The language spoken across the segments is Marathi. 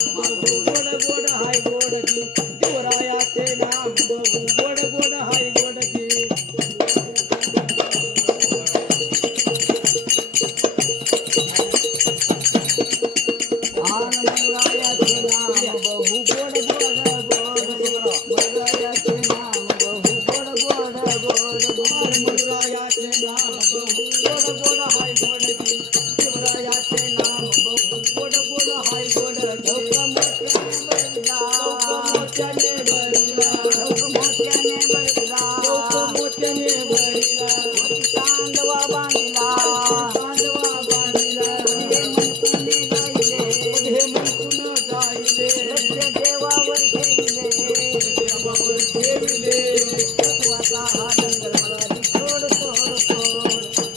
गोड गोड हाय गोडची देवरायाचे नाम बघू गोड गोड हाय गोडची मनोरायाचे नाम बघू गोड गोड गोड मनोरायाचे नाम बघू गोड गोड गोड मनोरायाचे नाम बघू गोड गोड हाय गोडची देवरायाचे नाम बघू गोड गोड हाय गोडची मोत्याने भरला मोत्याने भरला चांदवा बांधला हे मनकुन गायले देवावर ठेविले तत्वाचा हा डंगर मला सोड सोड सोड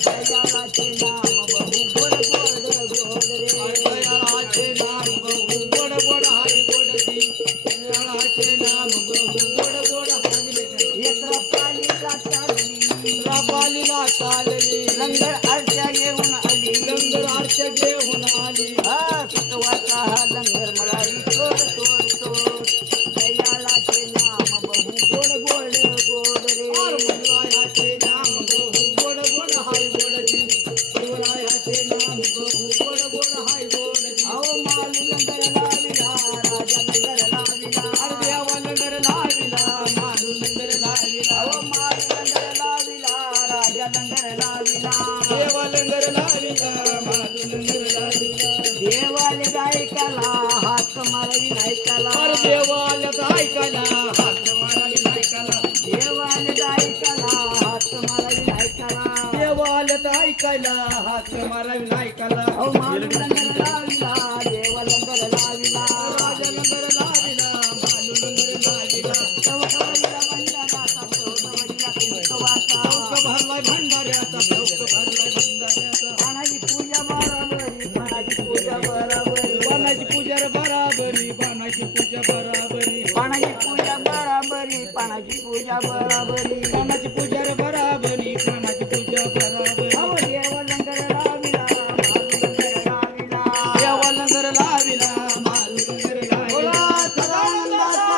दयाळाचे नाम बहु गोड गोड गोड रे दयाळाचे नाम बहु गोड गोड हाय गोडची दयाळाचे नाम बहु गोड गोड हाय एक रापालीला चालली लंगर आरच्या घेऊन आली लंगर आरच्या घेऊन आली तत्वाचा हा लंगर मला सोड सोड सोड दयाळाचे नाम बहु गोड गोड गोड रे मनोरायाचे नाम बहु गोड गोड हाय गोडची देवरायाचे नाम बहु गोड गोड हाय गोडची अहो मालू लंगर लाविला राजा लंगर लाविला अरे देवा लंगर लाविला मालू लंगर लाविला अहो मालू लंगर लाविला राजा लंगर लाविला देवा लंगर लाविला मालू लंगर लाविला देवाला गायकाला हात मारावी नायकाला अरे देवाला गायकाला हात मारावी नायकाला देवाला गायकाला हात मारावी नायकाला देवाला गायकाला हात मारावी नायकाला अहो मालू लंगर लाविला देवा लंगर लाविला राजा लंगर लाविला मालू लंगर लाविला चौकावरीला भंडाराचा चौकावरीला कुंकवाचा चौक भरलाय भंडाऱ्याचा चौक भरलाय भंडाऱ्याचा पानाची पूजा बराबरी पानाची पूजा बराबरी पानाची पूजा बराबरी पानाची पूजा बराबरी पानाची पूजा बराबरी पानाची पूजा बराबरी पानाची पूजा बराबरी पानाची पूजा बराबरी अहो देवा लंगर लाविला मालू लंगर लाविला देवा लंगर लाविला मालू लंगर लाविला सदानंदाचा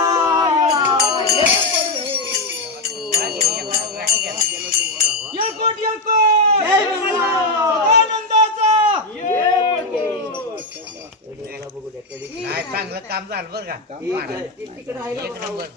येळकोट येळकोट जय सदानंदाचा नाही चांगलं काम झालं बरं का एक नंबर